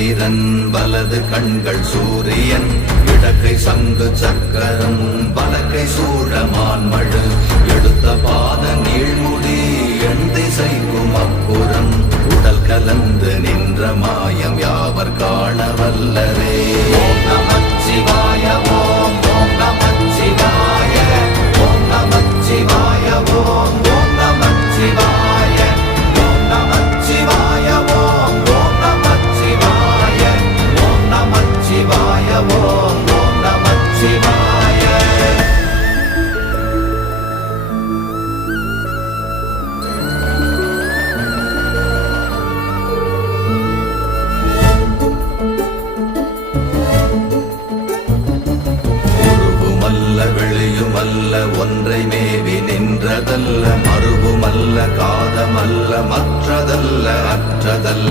சந்திரன் வலது கண்கள் சூரியன் இடக்கை சங்கு சக்கரம் வலக்கை சூழமான்மழு எடுத்த பாத நீழ்முடி எண் திசைக்கும் அப்புறம் உடல் கலந்து நின்ற மாயம் யாவர் காண வல்லரே. ஓம் நமச்சிவாய ஓம் ஓம் நமச்சிவாய ஓம் நமச்சிவாய ஓம் ஓம் நமச்சிவாய ஓம் நமச்சிவாய ஓம் ஓம் நமச்சிவாய ஓம் நமச்சிவாய ஓம் ஓம் நமச்சிவாய. வெளியுமல்ல ஒன்றை மேவி நின்றதல்ல மறுவுமல்ல காதமல்ல மற்றதல்ல அற்றதல்ல